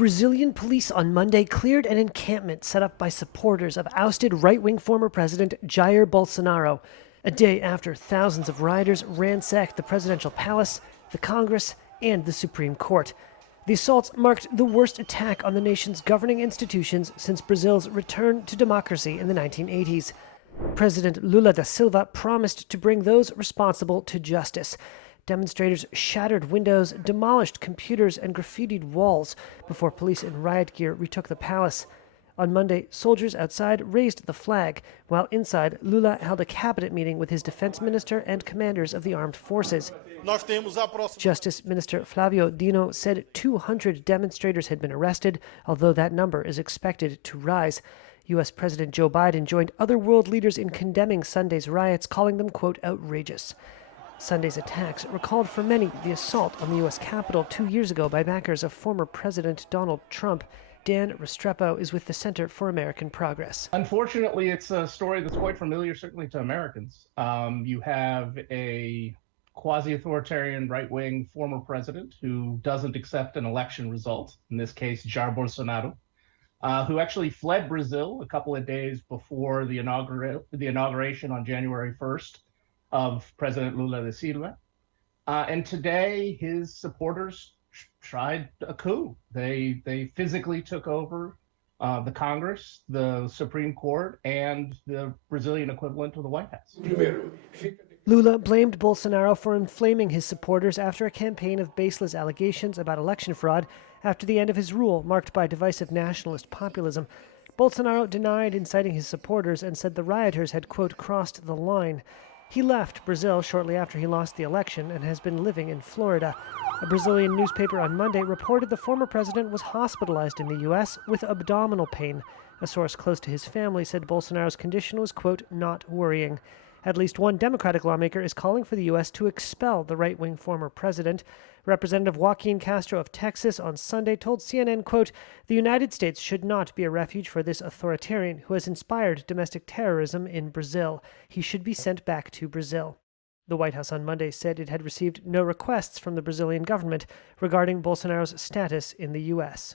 Brazilian police on Monday cleared an encampment set up by supporters of ousted right-wing former President Jair Bolsonaro, a day after thousands of rioters ransacked the presidential palace, the Congress, and the Supreme Court. The assaults marked the worst attack on the nation's governing institutions since Brazil's return to democracy in the 1980s. President Lula da Silva promised to bring those responsible to justice. Demonstrators shattered windows, demolished computers, and graffitied walls before police in riot gear retook the palace. On Monday, soldiers outside raised the flag, while inside, Lula held a cabinet meeting with his defense minister and commanders of the armed forces. Justice Minister Flávio Dino said 200 demonstrators had been arrested, although that number is expected to rise. U.S. President Joe Biden joined other world leaders in condemning Sunday's riots, calling them, quote, outrageous. Sunday's attacks recalled for many the assault on the U.S. Capitol 2 years ago by backers of former President Donald Trump. Dan Restrepo is with the Center for American Progress. Unfortunately, it's a story that's quite familiar, certainly to Americans. You have a quasi-authoritarian right-wing former president who doesn't accept an election result, in this case, Jair Bolsonaro, who actually fled Brazil a couple of days before the inauguration on January 1st of President Lula da Silva. And today, his supporters tried a coup. They physically took over the Congress, the Supreme Court, and the Brazilian equivalent of the White House. Lula blamed Bolsonaro for inflaming his supporters after a campaign of baseless allegations about election fraud after the end of his rule, marked by divisive nationalist populism. Bolsonaro denied inciting his supporters and said the rioters had, quote, crossed the line. He left Brazil shortly after he lost the election and has been living in Florida. A Brazilian newspaper on Monday reported the former president was hospitalized in the U.S. with abdominal pain. A source close to his family said Bolsonaro's condition was, quote, not worrying. At least one Democratic lawmaker is calling for the U.S. to expel the right-wing former president. Representative Joaquin Castro of Texas on Sunday told CNN, quote, the United States should not be a refuge for this authoritarian who has inspired domestic terrorism in Brazil. He should be sent back to Brazil. The White House on Monday said it had received no requests from the Brazilian government regarding Bolsonaro's status in the U.S.